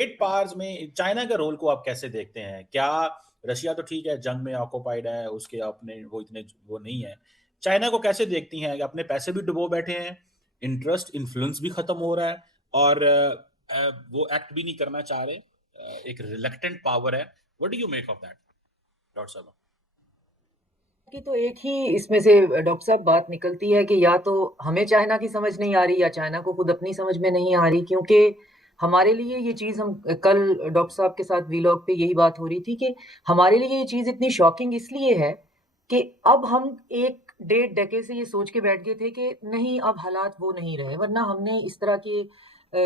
Great powers में China के role को आप कैसे देखते हैं? क्या रशिया तो ठीक है, जंग में ऑक्यूपाइड है, उसके अपने वो इतने वो नहीं है। चाइना को कैसे देखती हैं? कि अपने पैसे भी डुबो बैठे हैं, इंटरेस्ट, इन्फ्लुएंस भी खत्म हो रहा है और वो एक्ट भी नहीं करना चाह रहे। एक रिलक्टेंट पावर है। What do you make of that? Doctor साहब। की तो एक ही इसमें से डॉक्टर साहब बात निकलती है कि या तो हमें चाइना की समझ नहीं आ रही या चाइना को खुद अपनी समझ में नहीं आ रही, क्योंकि हमारे लिए ये चीज़, हम कल डॉक्टर साहब के साथ वीलॉग पे यही बात हो रही थी कि हमारे लिए ये चीज़ इतनी शॉकिंग इसलिए है कि अब हम एक डेढ़ डेके से ये सोच के बैठ गए थे कि नहीं, अब हालात वो नहीं रहे, वरना हमने इस तरह के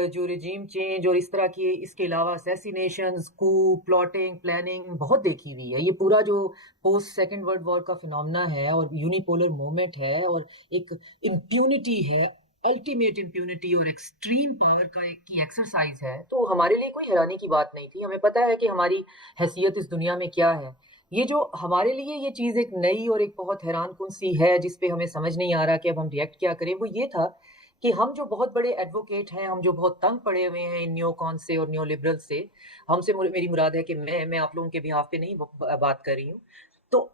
जो रिजीम चेंज और इस तरह की, इसके अलावा असैसिनेशंस, कू, प्लॉटिंग, प्लानिंग बहुत देखी हुई है। ये पूरा जो पोस्ट सेकंड वर्ल्ड वॉर का फिनोमेना है और यूनिपोलर मूवमेंट है और एक इम्प्यूनिटी है, अल्टीमेट इम्प्यूनिटी और एक्सट्रीम पावर का की एक्सरसाइज है, तो हमारे लिए कोई हैरानी की बात नहीं थी। हमें पता है कि हमारी हैसियत इस दुनिया में क्या है। ये जो हमारे लिए ये चीज़ एक नई और एक बहुत हैरान कुन सी है जिस पे हमें समझ नहीं आ रहा कि अब हम रिएक्ट क्या करें, वो ये था कि हम जो बहुत बड़े एडवोकेट हैं, हम जो बहुत तंग पड़े हुए हैं इन न्यो कॉन से और न्यो लिबरल से, मेरी मुराद है कि मैं आप लोगों के बिहाफ पे नहीं बात कर रही हूँ। तो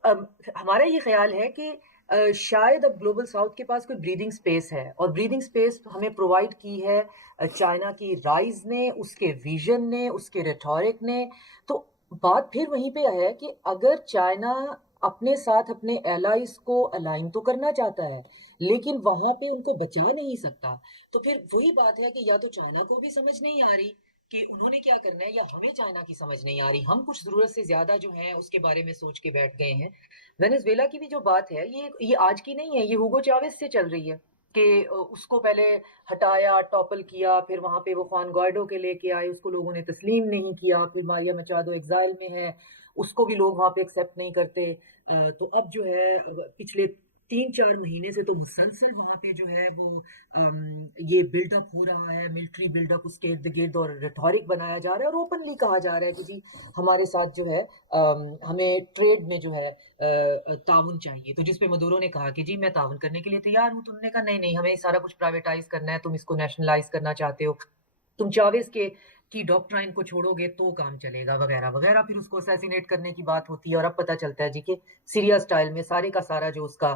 हमारा ये ख्याल है कि शायद अब ग्लोबल साउथ के पास कोई ब्रीदिंग स्पेस है, और ब्रीदिंग स्पेस हमें प्रोवाइड की है चाइना की राइज ने, उसके विजन ने, उसके रेटोरिक ने। तो बात फिर वहीं पे है कि अगर चाइना अपने साथ अपने एलाइज को अलाइन तो करना चाहता है, लेकिन वहां पे उनको बचा नहीं सकता, तो फिर वही बात है कि या तो चाइना को भी समझ नहीं आ रही कि उन्होंने क्या करना है, या हमें चाइना की समझ नहीं आ रही, हम कुछ जरूरत से ज्यादा जो है उसके बारे में सोच के बैठ गए हैं। वेनेजुएला की भी जो बात है, ये आज की नहीं है, ये हुगो चावेस से चल रही है कि उसको पहले हटाया, टॉपल किया, फिर वहां पे वो खुआन ग्वाइडो के लेके आए, उसको लोगों ने तस्लीम नहीं किया, फिर मारिया मचाडो एग्जाइल में है, उसको भी लोग वहां पे एक्सेप्ट नहीं करते। तो अब जो है, पिछले 3-4 महीने से तो मुसलसल वहां पे जो है वो ये बिल्डअप हो रहा है, मिलिट्री बिल्डअप उसके इर्द गिर्द, और रिटोरिक बनाया जा रहा है और ओपनली कहा जा रहा है कि जी हमारे साथ जो है हमें ट्रेड में जो है ताउन चाहिए। तो जिसपे मदुरो ने कहा कि जी मैं ताउन करने के लिए तैयार हूँ, तुमने कहा नहीं नहीं, हमें सारा कुछ प्राइवेटाइज करना है, तुम इसको नेशनलाइज करना चाहते हो, तुम चावेज के की डॉक्ट्राइन को छोड़ोगे तो काम चलेगा, वगैरह वगैरह। फिर उसको असैसिनेट करने की बात होती है, और अब पता चलता है जी कि सीरिया स्टाइल में सारे का सारा जो उसका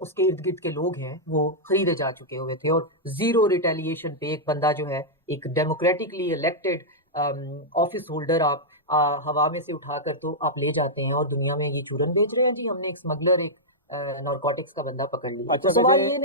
उसके इर्द गिर्द के लोग हैं वो खरीदे जा चुके हुए थे, और जीरो रिटेलिएशन पे एक बंदा जो है, एक डेमोक्रेटिकली इलेक्टेड ऑफिस होल्डर, आप हवा में से उठाकर तो आप ले जाते हैं और दुनिया में ये चूरन बेच रहे हैं जी, हमने एक स्मगलर, एक नारकोटिक्स का बंदा पकड़ लिया। तो अच्छा, सवाल वैसे ये नहीं